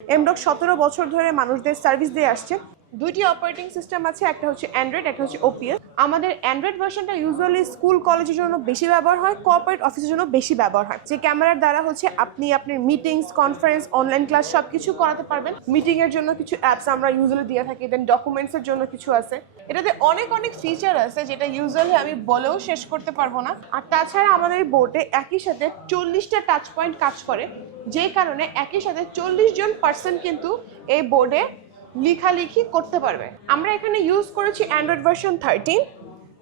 এমডক সতেরো বছর ধরে মানুষদের সার্ভিস দিয়ে আসছে। দুইটি অপারেটিং সিস্টেম আছে, একটা হচ্ছে অ্যান্ড্রয়েড একটা হচ্ছে ওপিএস আমাদের অ্যান্ড্রয়েড ভার্সনটা ইউজুয়ালি স্কুল কলেজের জন্য বেশি ব্যবহার হয় কর্পোরেট অফিসের জন্য বেশি ব্যবহার হয়। যে ক্যামেরার দ্বারা হচ্ছে আপনি আপনার মিটিংস কনফারেন্স অনলাইন ক্লাস সব কিছু করাতে পারবেন। মিটিং এর জন্য কিছু অ্যাপস আমরা ইউজুয়ালি দিয়ে থাকি দেন ডকুমেন্টস এর জন্য কিছু আছে। এটাতে অনেক অনেক ফিচার আছে, যেটা ইউজুয়ালি আমি বলেও শেষ করতে পারব না। আর তাছাড়া আমাদের বোর্ডে একই সাথে চল্লিশটা টাচ পয়েন্ট কাজ করে যে কারণে একই সাথে চল্লিশ জন পার্সন কিন্তু এই বোর্ডে লেখালেখি করতে পারবে। আমরা এখানে ইউজ করেছি অ্যান্ড্রয়েড ভার্সন থার্টিন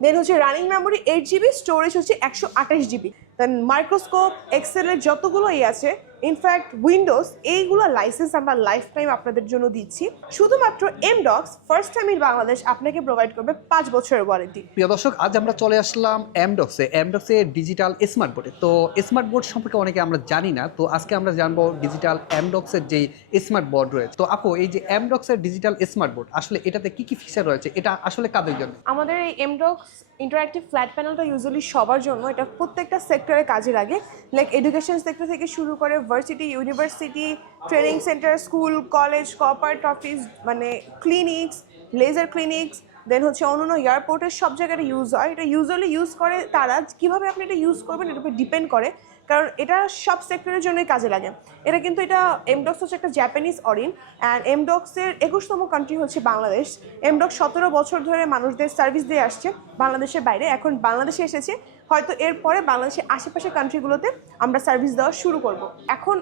দেন হচ্ছে running memory eight GB storage হচ্ছে একশো আঠাশ জিবি দেন মাইক্রোস্কোপ এক্সেলের যতগুলো ই আছে ইনফ্যাক্ট উইন্ডোজ এইগুলো লাইসেন্স আমরা লাইফ টাইম আপনাদের জন্য দিচ্ছি। শুধুমাত্র M docs first time in Bangladesh আপনাকে প্রোভাইড করবে পাঁচ বছরের ওয়ারেন্টি প্রিয় দর্শক আজ আমরা চলে আসলাম এমডক্সে এমডক্সে ডিজিটাল স্মার্ট বোর্ডে তো স্মার্ট বোর্ড সম্পর্কে অনেকে আমরা জানি না। তো আজকে আমরা জানব ডিজিটাল এমডক্সের যে স্মার্ট বোর্ড রয়েছে। তো আপু এই যে এমডক্সের ডিজিটাল স্মার্ট বোর্ড আসলে এটাতে কি কি ফিচার রয়েছে? এটা আসলে কাদের জন্য? আমাদের এই এমডক্স ইন্টারাক্টিভ ফ্ল্যাট প্যানেলটা ইউজুয়ালি সবার জন্য। এটা প্রত্যেকটা সেক্টরে কাজে লাগে। লাইক এডুকেশন সেক্টর থেকে শুরু করে varsity university training centre school college corporate office মানে ক্লিনিক্স লেজার ক্লিনিক্স দেন হচ্ছে অন্য এয়ারপোর্টের সব জায়গায় ইউজ হয়। এটা ইউজুয়ালি ইউজ করে তারা। কীভাবে আপনি এটা ইউজ করবেন, এটার উপর ডিপেন্ড করে। কারণ এটা সব সেক্টরের জন্যই কাজে লাগে। এটা কিন্তু এটা এমডক্স হচ্ছে একটা জ্যাপানিজ অরিন অ্যান্ড এমডক্সের একুশতম কান্ট্রি হচ্ছে বাংলাদেশ। এমডক্স সতেরো বছর ধরে মানুষদের সার্ভিস দিয়ে আসছে বাংলাদেশের বাইরে। এখন বাংলাদেশে এসেছে। হয়তো এরপরে বাংলাদেশের আশেপাশের কান্ট্রিগুলোতে আমরা সার্ভিস দেওয়া শুরু করব। এখন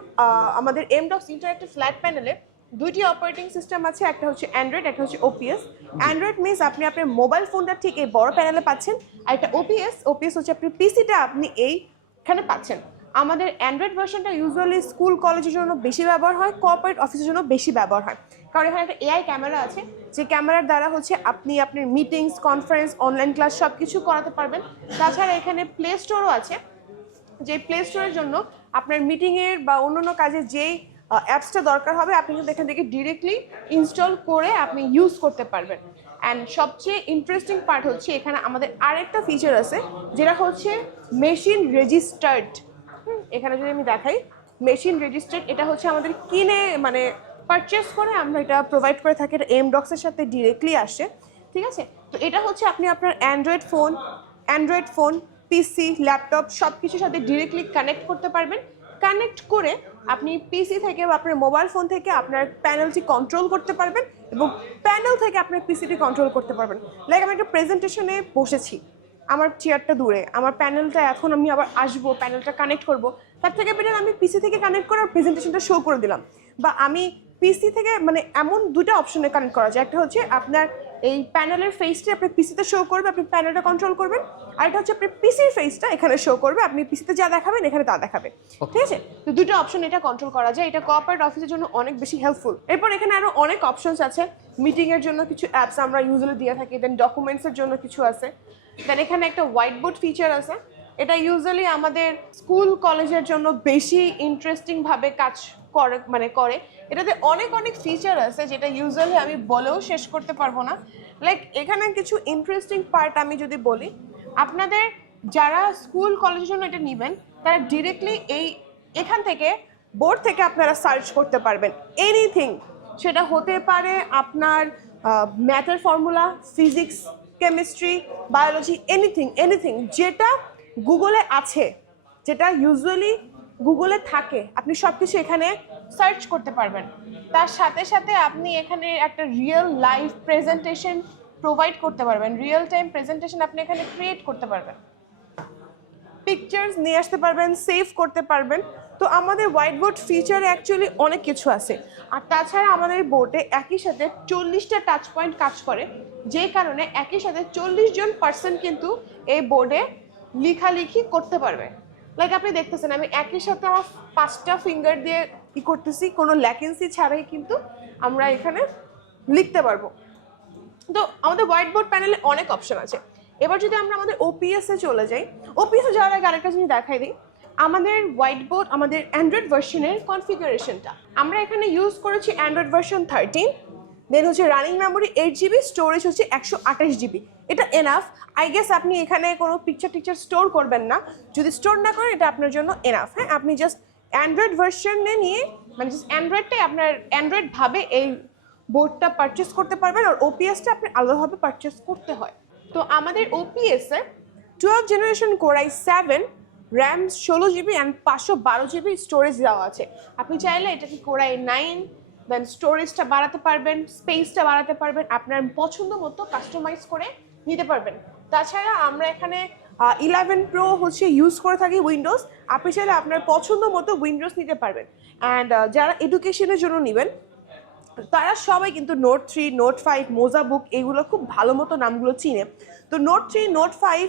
আমাদের এমডক্স ইন্টারঅ্যাক্টিভ ফ্ল্যাট প্যানেলে দুইটি অপারেটিং সিস্টেম আছে। একটা হচ্ছে অ্যান্ড্রয়েড একটা হচ্ছে ওপিএস অ্যান্ড্রয়েড মিনস আপনি আপনার মোবাইল ফোনটা ঠিক এই বড় প্যানেলে পাচ্ছেন। আর একটা ওপিএস ওপিএস হচ্ছে আপনি পিসিটা আপনি এইখানে পাচ্ছেন। আমাদের অ্যান্ড্রয়েড ভার্সনটা ইউজুয়ালি স্কুল কলেজের জন্য বেশি ব্যবহার হয় কর্পোরেট অফিসের জন্য বেশি ব্যবহার হয়। কারণ এখানে একটা এআই ক্যামেরা আছে, যে ক্যামেরার দ্বারা হচ্ছে আপনি আপনার মিটিংস কনফারেন্স অনলাইন ক্লাস সব কিছু করাতে পারবেন। তাছাড়া এখানে প্লে স্টোরও আছে, যে প্লে স্টোরের জন্য আপনার মিটিংয়ের বা অন্যান্য কাজে যেই অ্যাপসটা দরকার হবে, আপনি কিন্তু এখান থেকে ডিরেক্টলি ইনস্টল করে আপনি ইউজ করতে পারবেন। অ্যান্ড সবচেয়ে ইন্টারেস্টিং পার্ট হচ্ছে, এখানে আমাদের আরেকটা ফিচার আছে, যেটা হচ্ছে মেশিন রেজিস্টার্ড এখানে যদি আমি দেখাই মেশিন রেজিস্টার্ড এটা হচ্ছে আমাদের কিনে মানে পারচেস করে আমরা এটা প্রোভাইড করে থাকি। এটা এম ডক্সের সাথে ডিরেক্টলি আসে, ঠিক আছে? তো এটা হচ্ছে আপনি আপনার android phone android phone PC laptop সব কিছুর সাথে ডিরেক্টলি কানেক্ট করতে পারবেন। কানেক্ট করে আপনি পিসি থেকে বা আপনার মোবাইল ফোন থেকে আপনার প্যানেলটি কন্ট্রোল করতে পারবেন এবং প্যানেল থেকে আপনার পিসিটি কন্ট্রোল করতে পারবেন। লাইক আমি একটা প্রেজেন্টেশনে বসেছি। আমার চেয়ারটা দূরে আমার প্যানেলটা এখন আমি আবার আসব প্যানেলটা কানেক্ট করব। তার থেকে বেটার আমি পিসি থেকে কানেক্ট করে প্রেজেন্টেশনটা শো করে দিলাম। বা আমি পিসি থেকে মানে এমন দুটো অপশনে কানেক্ট করা যায়। একটা হচ্ছে আপনার এই প্যানেলের ফেসটি আপনি পিসিতে শো করবে আপনি প্যানেলটা কন্ট্রোল করবেন। আর এটা হচ্ছে আপনি পিসির ফেসটা এখানে শো করবে আপনি পিসিতে যা দেখাবেন এখানে তা দেখাবে ঠিক আছে? তো দুটো অপশন এটা কন্ট্রোল করা যায়। এটা কর্পোরেট অফিসের জন্য অনেক বেশি হেল্পফুল এরপর এখানে আরও অনেক অপশনস আছে। মিটিংয়ের জন্য কিছু অ্যাপস আমরা ইউজুয়ালি দিয়ে থাকি দেন ডকুমেন্টসের জন্য কিছু আছে। দেন এখানে একটা হোয়াইট বোর্ড ফিচার আছে। এটা ইউজুয়ালি আমাদের স্কুল কলেজের জন্য বেশি ইন্টারেস্টিং ভাবে কাজ করে মানে করে। এটাতে অনেক অনেক ফিচার আছে যেটা ইউজুয়ালি আমি বলেও শেষ করতে পারব না। লাইক এখানে কিছু ইন্টারেস্টিং পার্ট আমি যদি বলি, আপনাদের যারা স্কুল কলেজের জন্য এটা নেবেন, তারা ডিরেক্টলি এই, এখান থেকে বোর্ড থেকে আপনারা সার্চ করতে পারবেন। এনিথিং সেটা হতে পারে আপনার ম্যাথের formula physics chemistry biology anything anything যেটা গুগলে আছে, যেটা ইউজুয়ালি গুগলে থাকে, আপনি সব কিছু এখানে সার্চ করতে পারবেন। তার সাথে সাথে আপনি এখানে একটা রিয়েল লাইভ প্রেজেন্টেশন প্রোভাইড করতে পারবেন। রিয়েল টাইম প্রেজেন্টেশন আপনি এখানে ক্রিয়েট করতে পারবেন। পিকচার্স নিয়ে আসতে পারবেন সেভ করতে পারবেন। তো আমাদের হোয়াইট বোর্ড ফিচারে অ্যাকচুয়ালি অনেক কিছু আছে। আর তাছাড়া আমাদের বোর্ডে একই সাথে চল্লিশটা টাচ পয়েন্ট কাজ করে যে কারণে একই সাথে চল্লিশ জন পার্সন কিন্তু এই বোর্ডে লেখালেখি করতে পারবে। লাইক আপনি দেখতেছেন, আমি একই সাথে আমার পাঁচটা ফিঙ্গার দিয়ে ই করতেছি, কোনো ল্যাকেন্সি ছাড়াই কিন্তু আমরা এখানে লিখতে পারব। তো আমাদের হোয়াইট বোর্ড প্যানেলে অনেক অপশন আছে। এবার যদি আমরা আমাদের ওপিএসে চলে যাই ওপিএস যাওয়ার আগে আরেকটা জিনিস দেখাই দিই। আমাদের হোয়াইট বোর্ড আমাদের অ্যান্ড্রয়েড ভার্সনের কনফিগারেশনটা আমরা এখানে ইউজ করেছি অ্যান্ড্রয়েড ভার্সন থার্টিন দেন হচ্ছে running memory eight GB storage হচ্ছে একশো আঠাশ জিবি এটা এনাফ আই গেস আপনি এখানে কোনো পিকচার টিকচার স্টোর করবেন না। যদি স্টোর না করেন, এটা আপনার জন্য এনাফ হ্যাঁ আপনি জাস্ট অ্যান্ড্রয়েড ভার্সনে নিয়ে মানে জাস্ট অ্যান্ড্রয়েডটাই আপনার অ্যান্ড্রয়েডভাবে এই বোর্ডটা পারচেস করতে পারবেন আর ওপিএসটা আপনি আলাদাভাবে পারচেস করতে হয়। তো আমাদের OPS twelve generation core i seven RAM ষোলো জিবি অ্যান্ড পাঁচশো বারো জিবি স্টোরেজ দেওয়া আছে। আপনি চাইলে এটাকে কোরাই নাইন দেন স্টোরেজটা বাড়াতে পারবেন স্পেসটা বাড়াতে পারবেন, আপনার পছন্দ মতো কাস্টমাইজ করে নিতে পারবেন। তাছাড়া আমরা এখানে ইলেভেন প্রো হচ্ছে ইউজ করে থাকি উইন্ডোজ আপনি চাইলে আপনার পছন্দ মতো উইন্ডোজ নিতে পারবেন। অ্যান্ড যারা এডুকেশনের জন্য নেবেন, তারা সবাই কিন্তু নোট থ্রি নোট ফাইভ মোজা বুক এগুলো খুব ভালো মতো নামগুলো চিনে। তো note three note five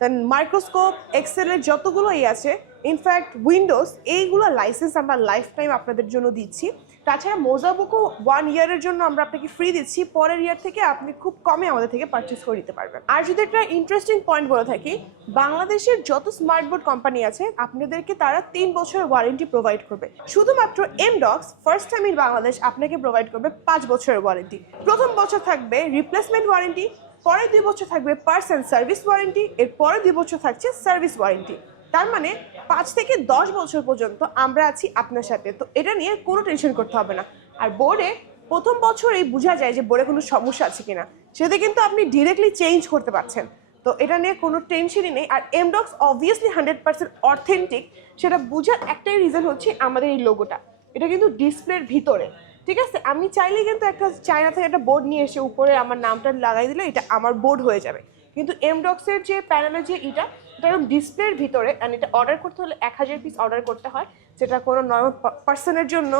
then microscope এক্সেলের যতগুলো এই আছে ইনফ্যাক্ট উইন্ডোজ এইগুলো লাইসেন্স আমরা লাইফ টাইম আপনাদের জন্য দিচ্ছি। তাছাড়া মোজা বুকও ওয়ান ইয়ারের জন্য আমরা আপনাকে ফ্রি দিচ্ছি। পরের ইয়ার থেকে আপনি খুব কমে আমাদের থেকে পারচেস করে নিতে পারবেন। আর যদি একটা ইন্টারেস্টিং পয়েন্ট বলে থাকি, বাংলাদেশের যত স্মার্ট বোর্ড কোম্পানি আছে, আপনাদেরকে তারা তিন বছরের ওয়ারেন্টি প্রোভাইড করবে। শুধুমাত্র MDocs first time in Bangladesh আপনাকে প্রোভাইড করবে পাঁচ বছরের ওয়ারেন্টি প্রথম বছর থাকবে রিপ্লেসমেন্ট ওয়ারেন্টি পরের দুই বছর থাকবে পার্স অ্যান্ড সার্ভিস ওয়ারেন্টি, এর পরের দুই বছর থাকছে সার্ভিস ওয়ারেন্টি। তার মানে পাঁচ থেকে দশ বছর পর্যন্ত আমরা আছি আপনার সাথে। তো এটা নিয়ে কোনো টেনশন করতে হবে না। আর বোর্ডে প্রথম বছরেই বোঝা যায় যে বোর্ডে কোনো সমস্যা আছে কিনা। সেটা কিন্তু আপনি ডিরেক্টলি চেঞ্জ করতে পারছেন। তো এটা নিয়ে কোনো টেনশনই নেই। আর MDocs obviously hundred percent authentic সেটা বোঝার একটাই রিজন হচ্ছে আমাদের এই লোগোটা এটা কিন্তু ডিসপ্লের ভিতরে। ঠিক আছে? আমি চাইলেই কিন্তু একটা চায়না থেকে একটা বোর্ড নিয়ে এসে উপরে আমার নামটা লাগাই দিলে এটা আমার বোর্ড হয়ে যাবে। কিন্তু এমডক্সের যে প্যানেলের যে এটা এটা একদম ডিসপ্লের ভিতরে অ্যান্ড এটা অর্ডার করতে হলে এক হাজার পিস অর্ডার করতে হয়, যেটা কোনো নর্মাল পার্সনের জন্য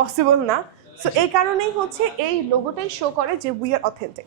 পসিবল না। সো এই কারণেই হচ্ছে এই লোগোটাই শো করে যে উই আর অথেন্টিক